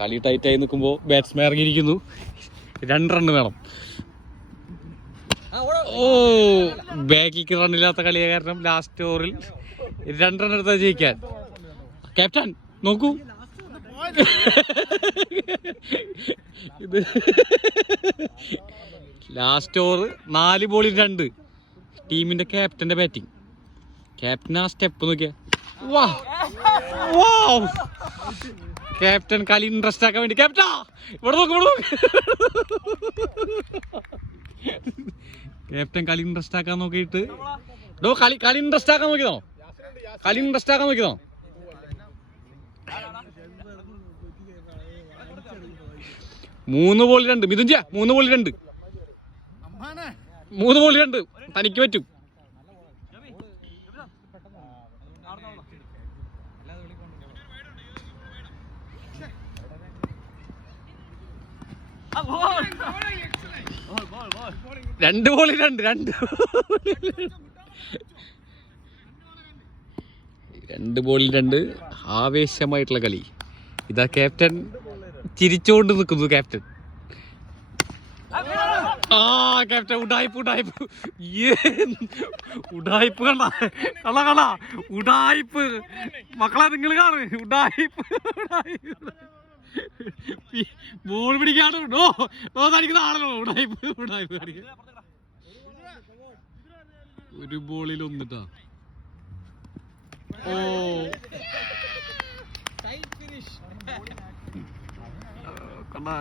കളി ടൈറ്റായി നിൽക്കുമ്പോൾ ബാറ്റ്സ്മാൻ ഇറങ്ങിയിരിക്കുന്നു. രണ്ട് റണ്ണ് വേണം. ഓ ബാക്കിക്ക് റണ്ണില്ലാത്ത കളിയെ കാരണം ലാസ്റ്റ് ഓവറിൽ രണ്ട് റൺ എടുത്താൽ ജയിക്കാൻ. ക്യാപ്റ്റൻ നോക്കൂ. ഇത് ലാസ്റ്റ് ഓവർ നാല് ബോളിൽ രണ്ട്. ടീമിന്റെ ക്യാപ്റ്റന്റെ ബാറ്റിംഗ് ക്യാപ്റ്റൻ ആ സ്റ്റെപ്പ് നോക്കിയ. വാ വാ. ക്യാപ്റ്റൻ കളി ഇൻട്രസ്റ്റ് ആക്കാൻ വേണ്ടി. ക്യാപ്റ്റാ ഇവിടെ നോക്ക് ഇവിടെ ക്യാപ്റ്റൻ കളി ഇൻട്രസ്റ്റ് ആക്കാൻ നോക്കിയിട്ട്. ഡോ കളി കളി ഇൻട്രസ്റ്റ് ആക്കാൻ നോക്കിയതോ കളി ഇൻട്രസ്റ്റ് ആക്കാൻ നോക്കിയതോ മൂന്ന് ബോൾ രണ്ട്. മിഥുൻ ചെയ്യാ മൂന്ന് ബോൾ രണ്ട്. മൂന്ന് ബോൾ രണ്ട്. തനിക്ക് പറ്റും. രണ്ട് ബോളി രണ്ട് രണ്ട് രണ്ട്. ബോളിൽ രണ്ട്. ആവേശമായിട്ടുള്ള കളി. ഇതാ ക്യാപ്റ്റൻ ചിരിച്ചുകൊണ്ട് നിൽക്കുന്നു ക്യാപ്റ്റൻ. ആ ക്യാപ്റ്റൻ ഉടായ്പ് ഉടായ്പ്. ഉടായ്പ് കണ്ട. കള്ള കള്ള. ഉടായ്പ്. മക്കളെ നിങ്ങൾ കാണു. ഉടായ്പ്. ബോൾ പിടിക്കാണ് ഓ ഓ തടിക്കുന്ന ആണല്ലോ ഉടായ്പ് ഉടായ്പ് ഒരു ബോളിൽ ഒന്നിട്ടാ? ഓ. കണ്ടാ?